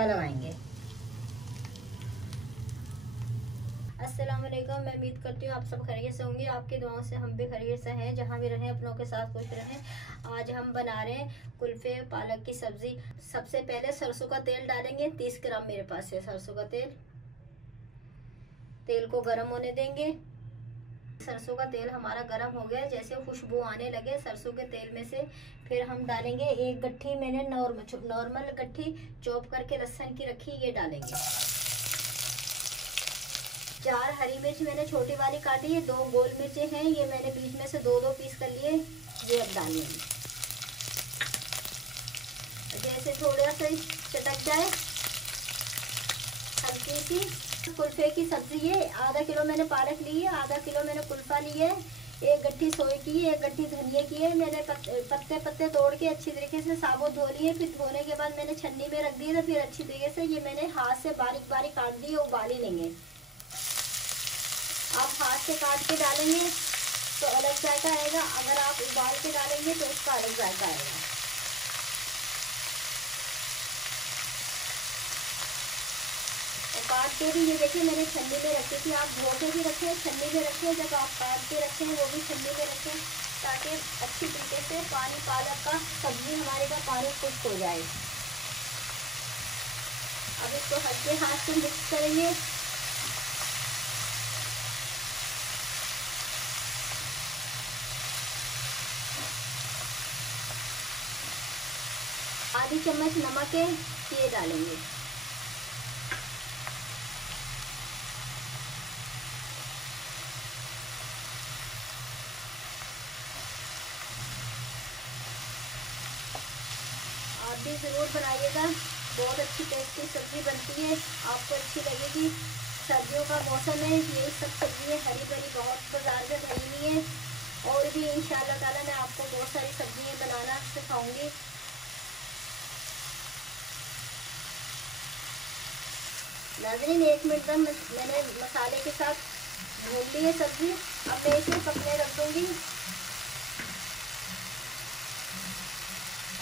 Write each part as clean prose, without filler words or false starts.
तड़का लगाएंगे। अस्सलाम वालेकुम, मैं उम्मीद करती हूँ आप सब खैरियत से होंगे। आपकी दुआओं से हम भी खैरियत से हैं। जहाँ भी रहें अपनों के साथ खुश रहें। आज हम बना रहे हैं कुल्फे पालक की सब्जी। सबसे पहले सरसों का तेल डालेंगे। 30 ग्राम मेरे पास है सरसों का तेल। तेल को गर्म होने देंगे। सरसों का तेल हमारा गर्म हो गया। जैसे खुशबू आने लगे सरसों के तेल में से, फिर हम डालेंगे एक गट्ठी, मैंने नॉर्मल गट्ठी चॉप करके लहसुन की रखी, ये डालेंगे। 4 हरी मिर्च मैंने छोटी वाली काटी है। 2 गोल मिर्चे हैं, ये मैंने बीच में से 2-2 पीस कर लिए, ये अब डालेंगे। जैसे थोड़ा सा चटक जाए हल्की सी। कुल्फे की सब्जी है। आधा किलो मैंने पालक ली है, आधा किलो मैंने कुल्फा ली है, एक गट्ठी सोए की है, एक गट्ठी धनिया की है। मैंने पत्ते तोड़ के अच्छी तरीके से साबुत धो लिए। फिर धोने के बाद मैंने छन्नी में रख दिए थे। फिर अच्छी तरीके से ये मैंने हाथ से बारीक बारीक काट दिए, उबाल ही लेंगे। आप हाथ से काट के डालेंगे तो अलग जायका आएगा, अगर आप उबाल के डालेंगे तो उसका अलग जायका आएगा। और काट के भी ये देखिए मैंने छन्नी में रखी थी। आप धो के भी रखें, छन्नी में रखें, जब आप काट के रखें वो भी छन्नी में रखें, ताकि अच्छी तरीके से पालक का सब्जी हमारे का पानी खुश्क हो जाए। अब इसको हल्के हाथ से मिक्स करेंगे। आधी चम्मच नमक है, ये डालेंगे। आप भी ज़रूर बनाइएगा, बहुत अच्छी टेस्टी सब्जी बनती है, आपको अच्छी लगेगी। सर्दियों का मौसम है, यही सब सब्जियाँ हरी भरी बहुत बाजार में भरी हुई है। और भी इंशाअल्लाह ताला मैं आपको बहुत सारी सब्जियाँ बनाना सिखाऊंगी। नाज़रीन, 1 मिनट तक मैंने मसाले के साथ भून ली है सब्जी। अब मैं इसे पकने रख दूंगी।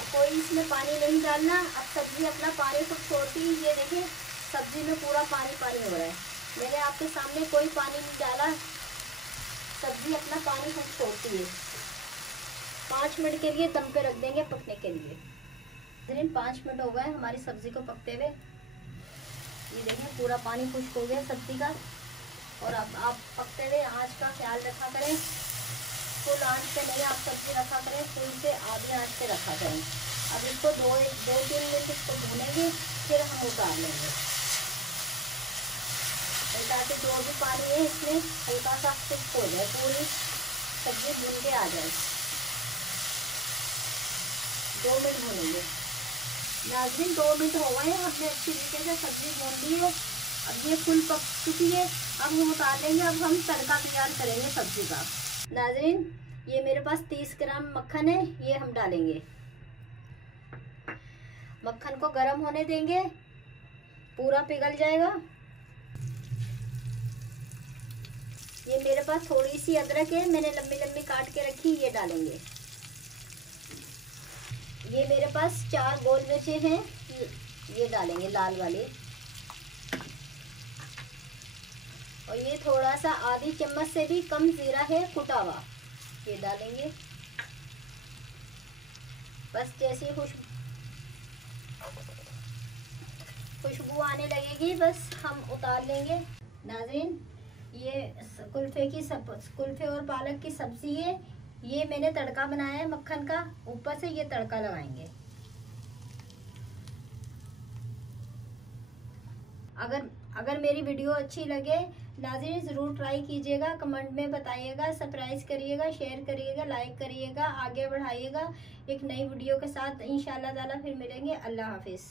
कोई इसमें पानी नहीं डालना। अब सब्जी अपना पानी खुद छोड़ती है। ये देखिए सब्जी में पूरा पानी हो रहा है। मैंने आपके सामने कोई पानी नहीं डाला, सब्जी अपना पानी खुद छोड़ती है। 5 मिनट के लिए दम पे रख देंगे पकने के लिए। नाज़रीन, 5 मिनट हो गए हमारी सब्जी को पकते हुए। ये देखें पूरा पानी खुश्क हो गया सब्जी का। और अब आप पकते हुए आंच का ख्याल रखा करें। फुल आंच पे नहीं आप सब्जी रखा करें, फुल से आधी आंच पे रखा करें। अब इसको 2-3 मिनट इसको भूनेंगे, फिर हम उतार लेंगे, ताकि जो भी पानी है इसमें हल्का सा खुश्क हो जाए, पूरी सब्जी भून के आ जाए। 2 मिनट भूनेंगे। नाज़रीन, 2 मिनट हो गए, हमने अच्छी तरीके से सब्जी भून ली है। अब ये फुल पक चुकी है, अब हम उतार लेंगे। अब हम तड़का तैयार करेंगे सब्जी का। नाज़रीन, ये मेरे पास 30 ग्राम मक्खन है, ये हम डालेंगे। मक्खन को गर्म होने देंगे, पूरा पिघल जाएगा। ये मेरे पास थोड़ी सी अदरक है, मैंने लंबी लंबी काट के रखी, ये डालेंगे। ये मेरे पास 4 गोल मिर्चे हैं, ये डालेंगे लाल वाले। और ये थोड़ा सा आधी चम्मच से भी कम जीरा है कुटा हुआ, ये डालेंगे। बस जैसी खुशबू आने लगेगी बस हम उतार लेंगे। नाज़रीन, ये कुल्फे और पालक की सब्जी है। ये मैंने तड़का बनाया है मक्खन का, ऊपर से ये तड़का लगाएंगे। अगर मेरी वीडियो अच्छी लगे नाज़रीन ज़रूर ट्राई कीजिएगा, कमेंट में बताइएगा, सब्सक्राइब करिएगा, शेयर करिएगा, लाइक करिएगा, आगे बढ़ाइएगा। एक नई वीडियो के साथ इंशाअल्लाह ताला फिर मिलेंगे। अल्लाह हाफिज़।